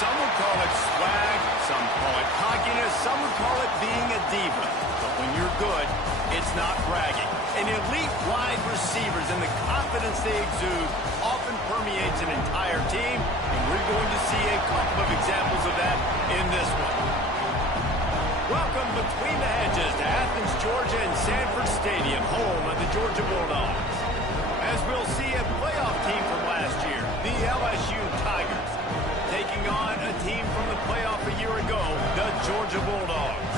Some would call it swag, some call it cockiness, some would call it being a diva. But when you're good, it's not bragging. And elite wide receivers and the confidence they exude often permeates an entire team, and we're going to see a couple of examples of that in this one. Welcome between the hedges to Athens, Georgia and Sanford Stadium, home of the Georgia Bulldogs. As we'll see a playoff team from last year, the LSU Tigers, taking on a team from the playoff a year ago, the Georgia Bulldogs.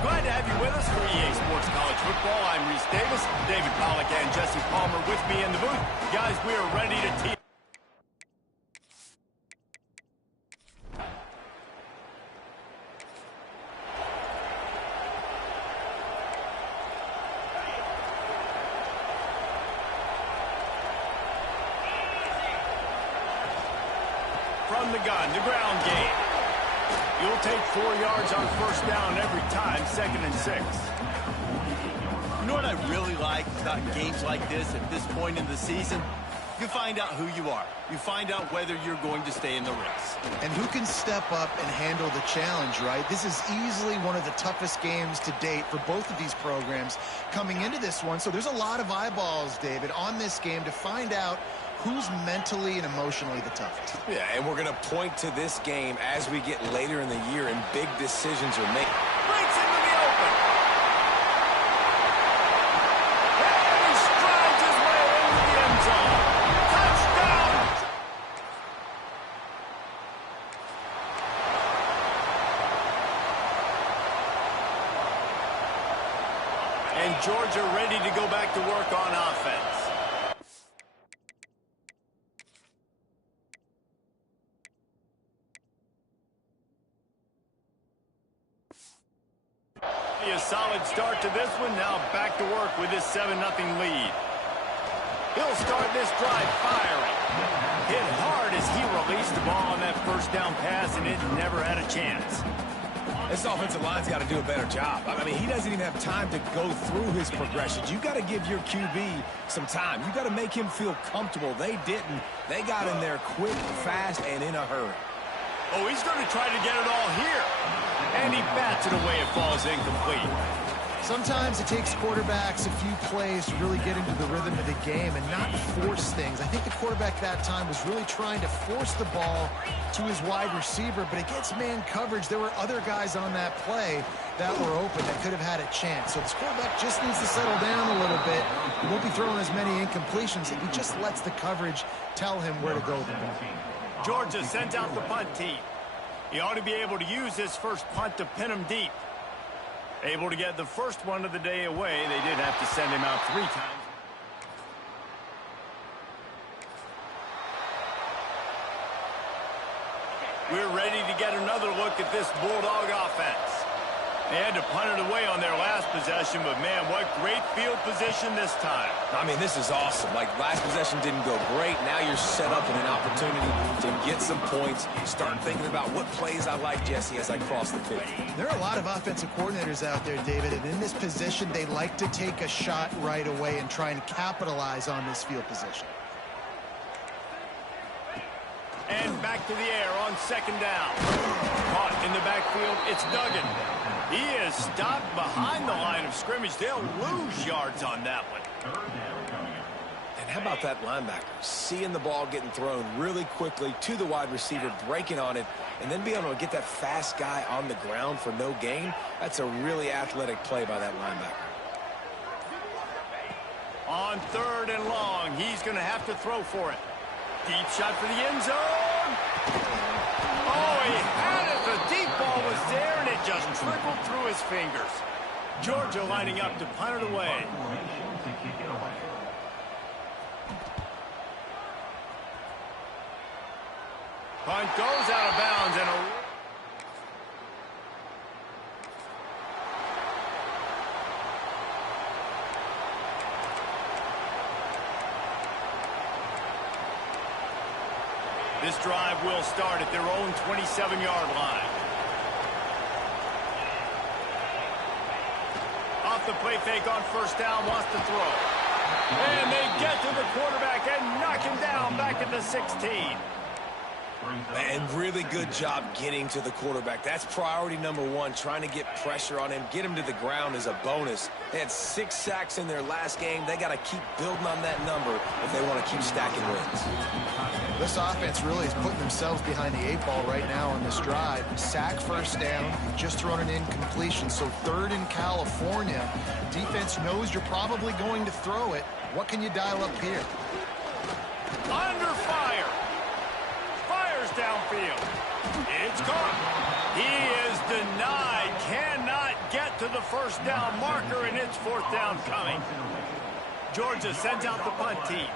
Glad to have you with us for EA Sports College Football. I'm Reese Davis, David Pollack and Jesse Palmer with me in the booth. Guys, we are ready to tee. From the gun, the ground game. You'll take 4 yards on first down every time, 2nd and 6. You know what I really like about games like this at this point in the season? You find out who you are. You find out whether you're going to stay in the race. And who can step up and handle the challenge, right? This is easily one of the toughest games to date for both of these programs coming into this one. So there's a lot of eyeballs, David, on this game to find out who's mentally and emotionally the toughest. Yeah, and we're going to point to this game as we get later in the year and big decisions are made. Breaks into the open. And he strides his way into the end zone. Touchdown! And Georgia ready to go back to work on offense. A solid start to this one. Now back to work with this 7-0 lead. He'll start this drive firing. Hit hard as he released the ball on that first down pass, and it never had a chance. This offensive line's got to do a better job. I mean, he doesn't even have time to go through his progressions. You got to give your QB some time. You got to make him feel comfortable. They didn't. They got in there quick, fast, and in a hurry. Oh, he's going to try to get it all here. And he bats it away. It falls incomplete. Sometimes it takes quarterbacks a few plays to really get into the rhythm of the game and not force things. I think the quarterback that time was really trying to force the ball to his wide receiver, but against man coverage, there were other guys on that play that were open that could have had a chance. So this quarterback just needs to settle down a little bit. He won't be throwing as many incompletions if he just lets the coverage tell him where to go with the ball. Georgia sends out the punt team. He ought to be able to use this first punt to pin him deep. Able to get the first one of the day away. They did have to send him out 3 times. We're ready to get another look at this Bulldog offense. They had to punt it away on their last possession, but man, what great field position this time. I mean, this is awesome. Like, last possession didn't go great. Now you're set up in an opportunity to get some points. Start thinking about what plays I like, Jesse, as I cross the field. There are a lot of offensive coordinators out there, David, and in this position, they like to take a shot right away and try and capitalize on this field position. And back to the air on 2nd down. Caught in the backfield, it's Duggan. He is stopped behind the line of scrimmage. They'll lose yards on that one. And how about that linebacker? Seeing the ball getting thrown really quickly to the wide receiver, breaking on it, and then being able to get that fast guy on the ground for no gain. That's a really athletic play by that linebacker. On 3rd and long, he's going to have to throw for it. Deep shot for the end zone. Oh, he had it. The deep ball was there, and it just trickled through his fingers. Georgia lining up to punt it away. Punt goes out of bounds, and This drive will start at their own 27-yard line. Off the play fake on first down, wants to throw. And they get to the quarterback and knock him down back at the 16. And really good job getting to the quarterback. That's priority number one, trying to get pressure on him. Get him to the ground is a bonus. They had 6 sacks in their last game. They got to keep building on that number if they want to keep stacking wins. This offense really is putting themselves behind the 8 ball right now on this drive. Sack first down, just thrown an incompletion, so 3rd in California. Defense knows you're probably going to throw it. What can you dial up here? Under fire. Fires downfield. It's caught. He is denied. Cannot get to the first down marker, and it's 4th down coming. Georgia sends out the punt team.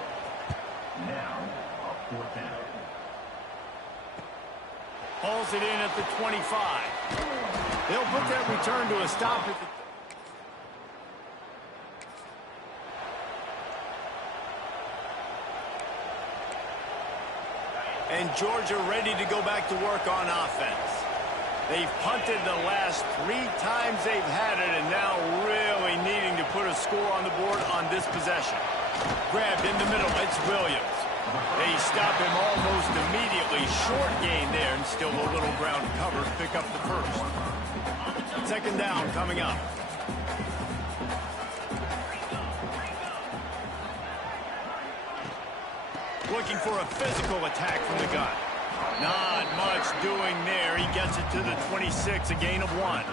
Hauls it in at the 25. They'll put that return to a stop at the... And Georgia ready to go back to work on offense. They've punted the last 3 times they've had it, and now really needing to put a score on the board on this possession. Grabbed in the middle, it's Williams. They stop him almost immediately. Short gain there, and still a little ground cover to pick up the first. 2nd down coming up. Looking for a physical attack from the gun. Not much doing there. He gets it to the 26, a gain of 1.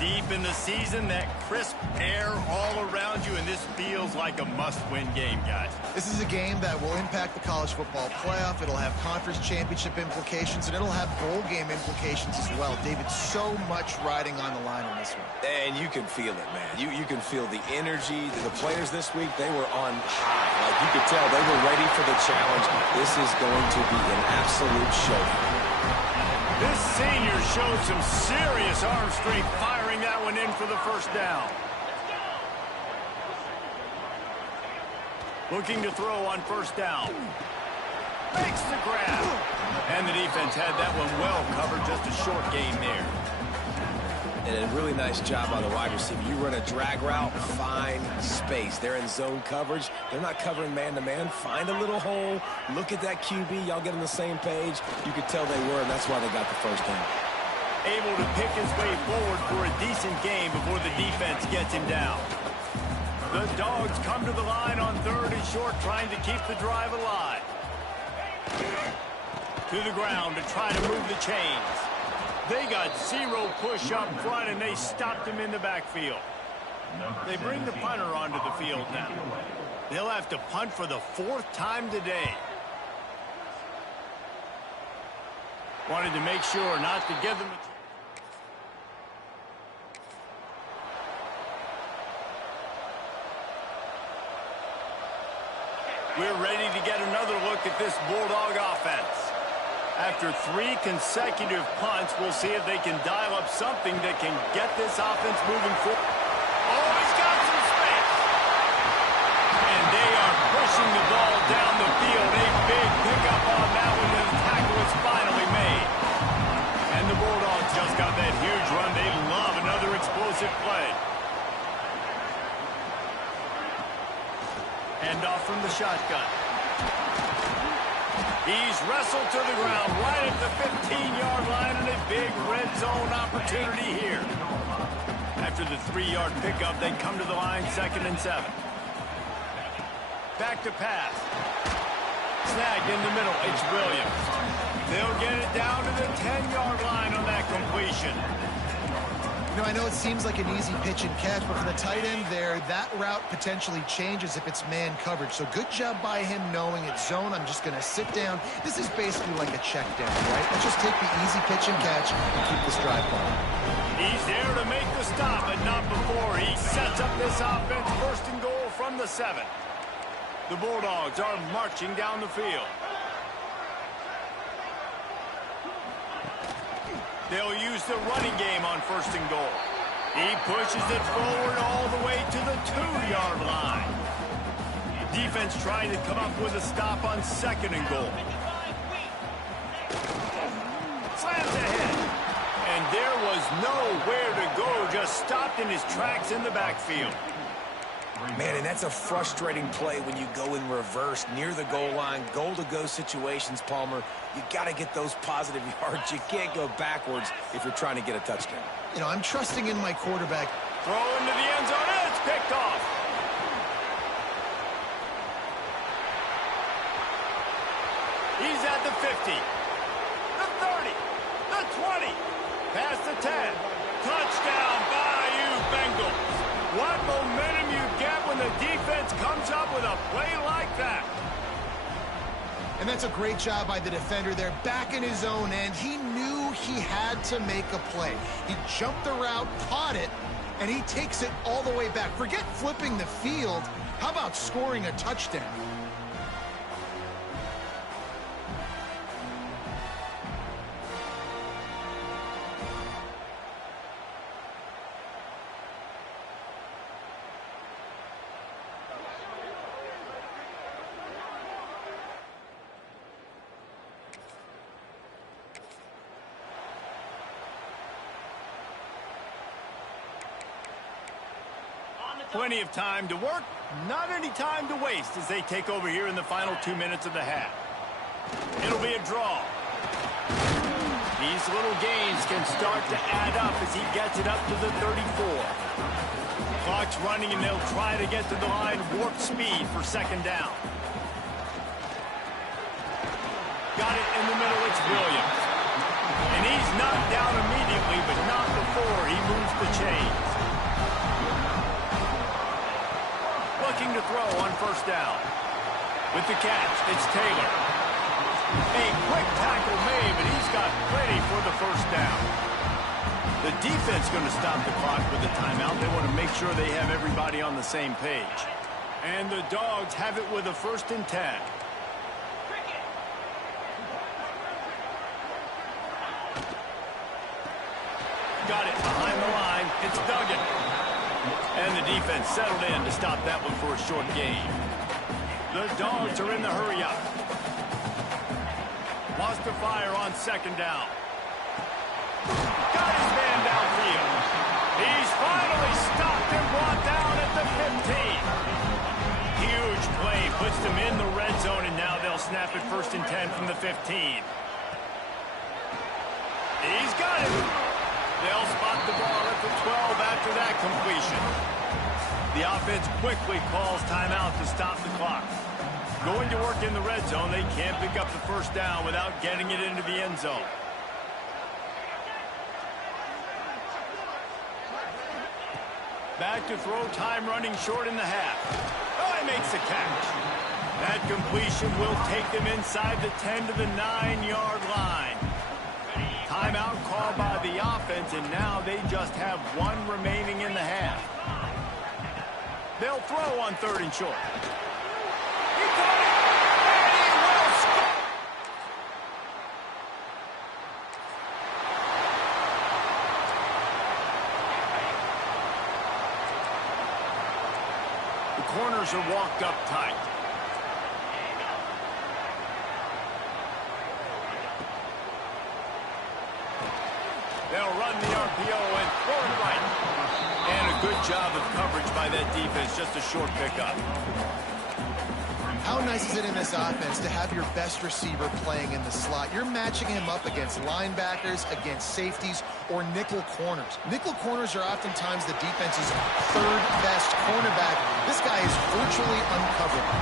Deep in the season, that crisp air all around you, and this feels like a must-win game, guys. This is a game that will impact the college football playoff. It'll have conference championship implications, and it'll have bowl game implications as well. David, so much riding on the line on this one. And you can feel it, man. You can feel the energy. The players this week, they were on high. Like, you could tell they were ready for the challenge. This is going to be an absolute show. This senior showed some serious arm strength, firing that one in for the first down. Looking to throw on first down. Makes the grab. And the defense had that one well covered, just a short gain there. And a really nice job by the wide receiver. You run a drag route, find space. They're in zone coverage. They're not covering man-to-man. Find a little hole. Look at that QB. Y'all get on the same page. You could tell they were, and that's why they got the first down. Able to pick his way forward for a decent game before the defense gets him down. The Dogs come to the line on 3rd and short, trying to keep the drive alive. To the ground to try to move the chains. They got 0 push up front, and they stopped him in the backfield. They bring the punter onto the field now. They'll have to punt for the 4th time today. Wanted to make sure not to give them a... We're ready to get another look at this Bulldog offense. After 3 consecutive punts, we'll see if they can dial up something that can get this offense moving forward. Oh, he's got some space. And they are pushing the ball down the field. A big pickup on that one. The tackle is finally made. And the Bulldogs just got that huge run. They love another explosive play. Hand off from the shotgun. He's wrestled to the ground right at the 15-yard line, and a big red zone opportunity here. After the 3-yard pickup, they come to the line, 2nd and 7. Back to pass. Snagged in the middle, it's Williams. They'll get it down to the 10-yard line on that completion. You know, I know it seems like an easy pitch and catch, but for the tight end there, that route potentially changes if it's man coverage. So good job by him knowing it's zone. I'm just going to sit down. This is basically like a check down, right? Let's just take the easy pitch and catch and keep this drive going. He's there to make the stop, but not before. He sets up this offense, 1st and goal from the 7. The Bulldogs are marching down the field. They'll use the running game on 1st and goal. He pushes it forward all the way to the 2-yard line. Defense trying to come up with a stop on 2nd and goal. nowhere to go, just stopped in his tracks in the backfield. Man, and that's a frustrating play when you go in reverse near the goal line, goal-to-go situations, Palmer. You got to get those positive yards. You can't go backwards if you're trying to get a touchdown. You know, I'm trusting in my quarterback. Throw into the end zone, and it's picked off. He's at the 50, the 30, the 20, past the 10. Touchdown, Bayou Bengals. What momentum you get when the defense comes up with a play like that. And that's a great job by the defender there, back in his own end. He knew he had to make a play. He jumped the route, caught it, and he takes it all the way back. Forget flipping the field. How about scoring a touchdown? Plenty of time to work, not any time to waste as they take over here in the final 2 minutes of the half. It'll be a draw. These little gains can start to add up as he gets it up to the 34. Clock's running and they'll try to get to the line warp speed for second down. Got it in the middle, it's Williams. And he's knocked down immediately, but not before he moves the chains. Looking to throw on first down. With the catch, it's Taylor. A quick tackle made, but he's got plenty for the first down. The defense going to stop the clock with a timeout. They want to make sure they have everybody on the same page. And the Dogs have it with a 1st and 10. Got it behind the line. It's Duggan. And the defense settled in to stop that one for a short gain. The Dogs are in the hurry-up. Lost to fire on second down. Got his man downfield. He's finally stopped and brought down at the 15. Huge play puts them in the red zone, and now they'll snap it 1st and 10 from the 15. He's got it. They'll spot the ball at the 12 after that completion. The offense quickly calls timeout to stop the clock. Going to work in the red zone, they can't pick up the first down without getting it into the end zone. Back to throw, time running short in the half. Oh, he makes the catch. That completion will take them inside the 10 to the 9-yard line. Timeout called by the offense, and now they just have one remaining in the half. They'll throw on 3rd and short. He got it, and he will score. The corners are walked up tight. They'll run the RPO and throw it right. And a good job of coverage by that defense, just a short pickup. How nice is it in this offense to have your best receiver playing in the slot? You're matching him up against linebackers, against safeties, or nickel corners. Nickel corners are oftentimes the defense's 3rd best cornerback. This guy is virtually uncoverable.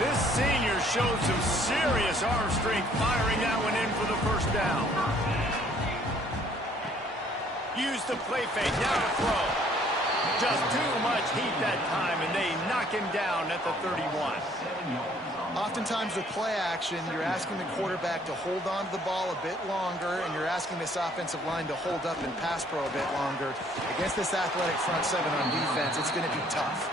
This senior showed some serious arm strength firing that one in for the first down. Use the play fake, now to throw. Just too much heat that time, and they knock him down at the 31. Oftentimes with play action, you're asking the quarterback to hold on to the ball a bit longer, and you're asking this offensive line to hold up and pass pro a bit longer. Against this athletic front 7 on defense, it's going to be tough.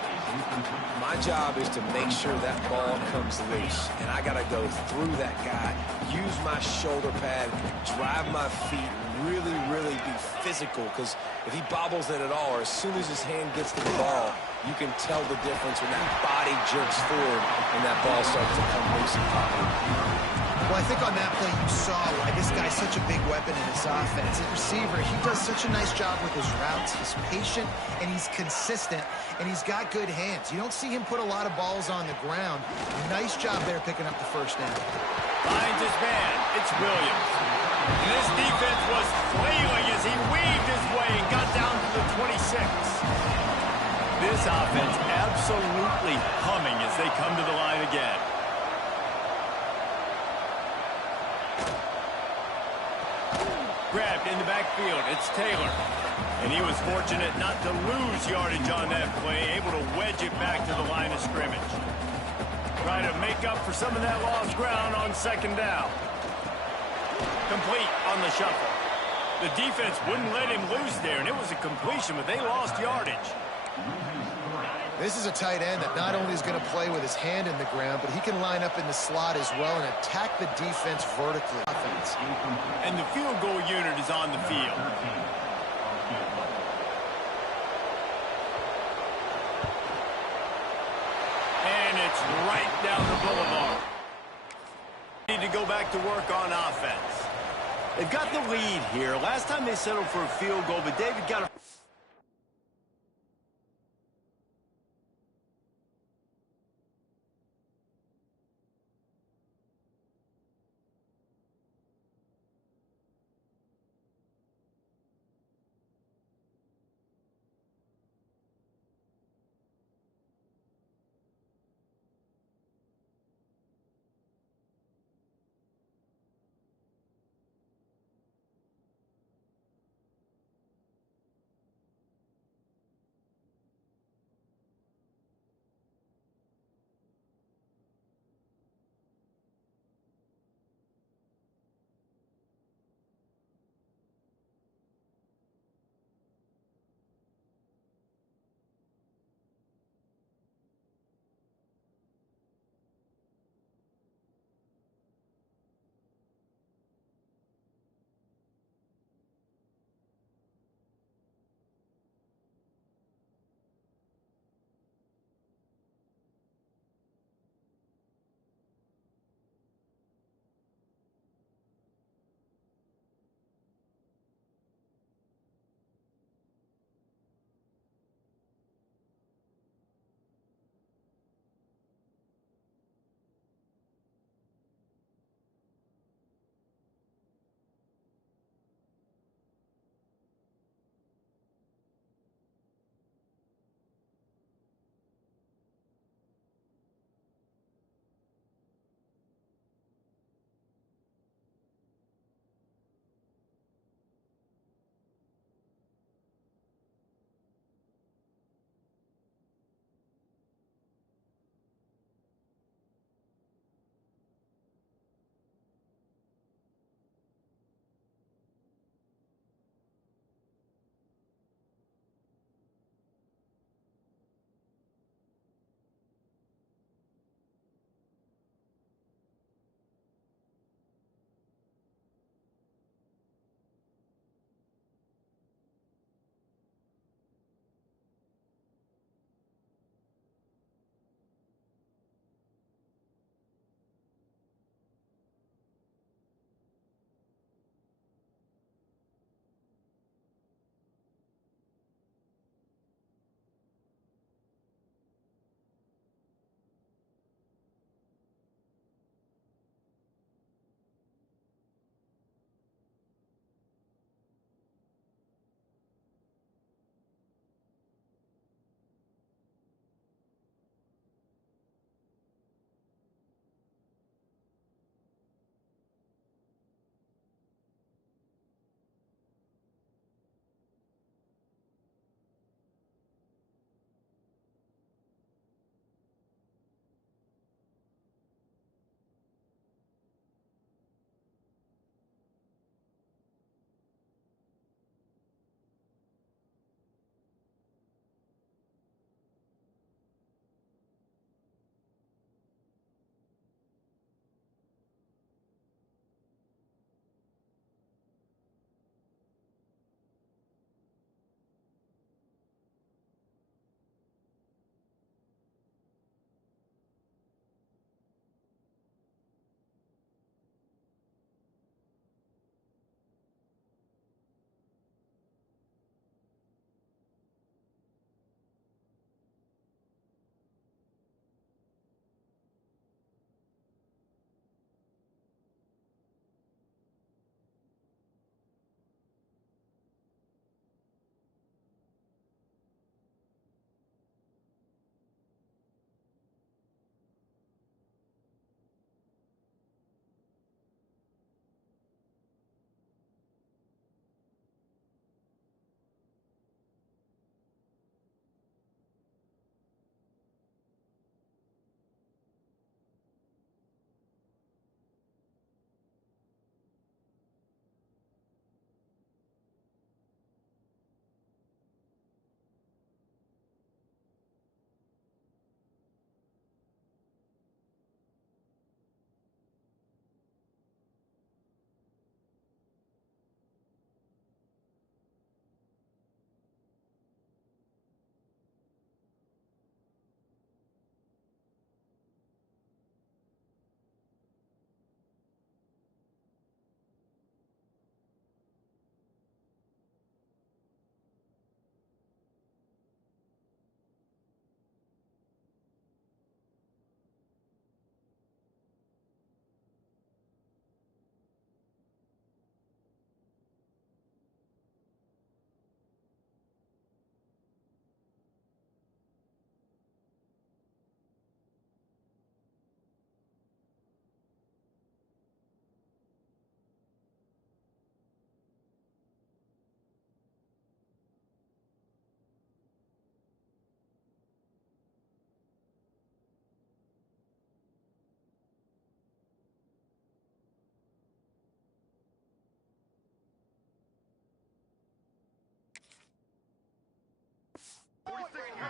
My job is to make sure that ball comes loose, and I got to go through that guy, use my shoulder pad, drive my feet, really, really be physical, because if he bobbles it at all, or as soon as his hand gets to the ball, you can tell the difference when that body jerks forward and that ball starts to come loose and pop. Well, I think on that play you saw why this guy's such a big weapon in his offense. At receiver, he does such a nice job with his routes. He's patient, and he's consistent, and he's got good hands. You don't see him put a lot of balls on the ground. Nice job there picking up the first down. Finds his man. It's Williams. And this defense was flailing as he weaved his way and got down to the 26. This offense absolutely humming as they come to the line again. Grabbed in the backfield. It's Taylor. And he was fortunate not to lose yardage on that play, able to wedge it back to the line of scrimmage. Trying to make up for some of that lost ground on second down. Complete on the shuffle. The defense wouldn't let him loose there, and it was a completion, but they lost yardage. This is a tight end that not only is going to play with his hand in the ground, but he can line up in the slot as well and attack the defense vertically. And the field goal unit is on the field. And it's right down the boulevard. Need to go back to work on offense. They've got the lead here. Last time they settled for a field goal, but David got a...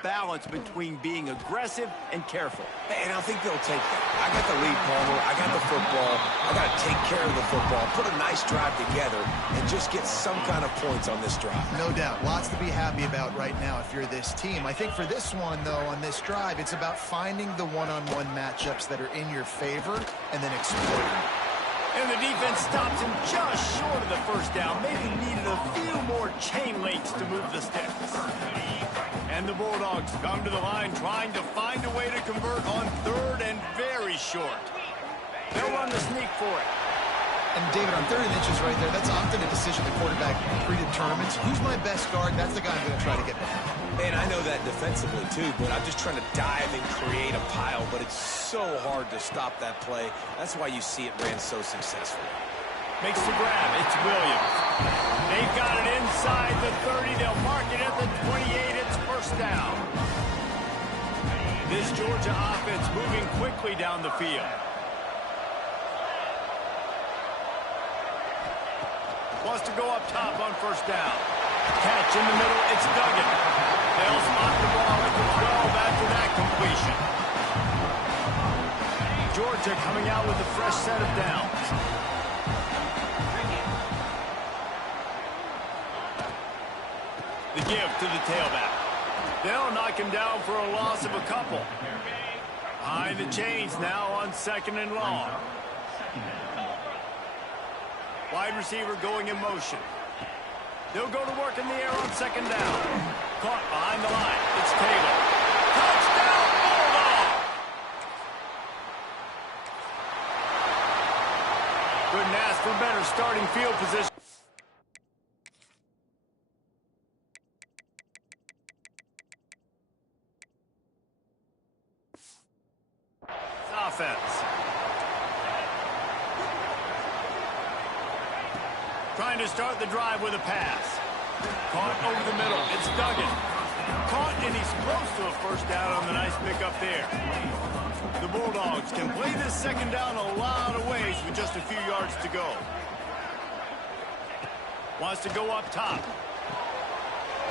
balance between being aggressive and careful. And I think they'll take that. I got the lead, Palmer. I got the football. I got to take care of the football, put a nice drive together, and just get some kind of points on this drive. No doubt. Lots to be happy about right now if you're this team. I think for this one, though, on this drive, it's about finding the one-on-one matchups that are in your favor and then exploiting. And the defense stops him just short of the first down. Maybe needed a few more chain links to move the sticks. And the Bulldogs come to the line trying to find a way to convert on third and very short. They'll run the sneak for it. And David, on 30 inches right there, that's often a decision the quarterback predetermines. Who's my best guard? That's the guy I'm going to try to get behind. And I know that defensively, too, but I'm just trying to dive and create a pile, but it's so hard to stop that play. That's why you see it ran so successfully. Makes the grab. It's Williams. They've got it inside the 30. They'll mark it at the 28. It's first down. This Georgia offense moving quickly down the field. Wants to go up top on first down. Catch in the middle. It's Duggan. They'll spot the ball at the 12 after that completion. Georgia coming out with a fresh set of downs. The give to the tailback. They'll knock him down for a loss of a couple. Behind the chains now on second and long. Wide receiver going in motion. They'll go to work in the air on second down. Caught behind the line. It's Taylor. Touchdown, Bulldog! Couldn't ask for better starting field position. Offense. Trying to start the drive with a pass. Caught over the middle. It's Duggan. Caught, and he's close to a first down on the nice pickup there. The Bulldogs can play this second down a lot of ways with just a few yards to go. Wants to go up top.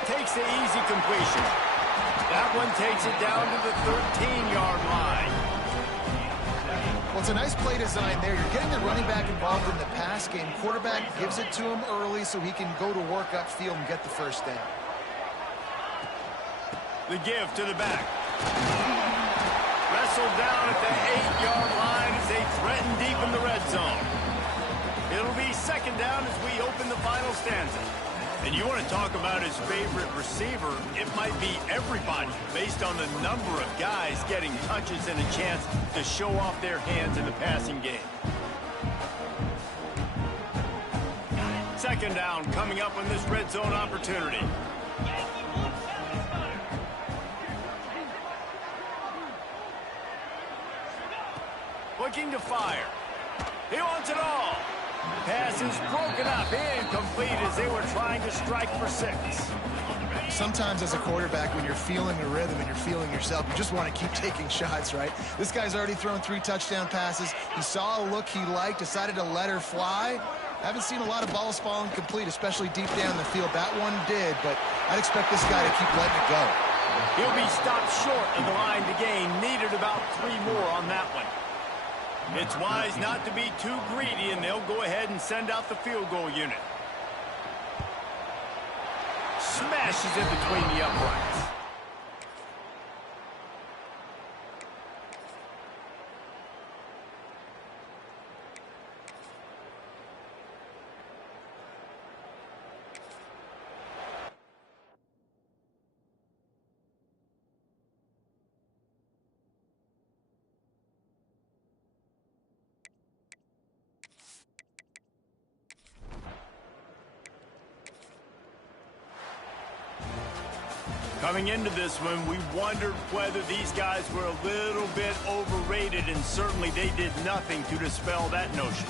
Takes the easy completion. That one takes it down to the 13-yard line. Well, it's a nice play design there. You're getting the running back involved in the pass game. Quarterback gives it to him early so he can go to work upfield and get the first down. The give to the back. Wrestled down at the 8-yard line as they threaten deep in the red zone. It'll be second down as we open the final stanza. And you want to talk about his favorite receiver, it might be everybody based on the number of guys getting touches and a chance to show off their hands in the passing game. Second down coming up on this red zone opportunity. Looking to fire. He wants it all. Pass is broken up, incomplete as they were trying to strike for 6. Sometimes as a quarterback, when you're feeling the rhythm and you're feeling yourself, you just want to keep taking shots, right? This guy's already thrown 3 touchdown passes. He saw a look he liked, decided to let her fly. Haven't seen a lot of balls falling complete, especially deep down the field. That one did, but I'd expect this guy to keep letting it go. He'll be stopped short of the line to gain. Needed about 3 more on that one. It's wise not to be too greedy, and they'll go ahead and send out the field goal unit. Smashes it between the uprights. Coming into this one, we wondered whether these guys were a little bit overrated, and certainly they did nothing to dispel that notion.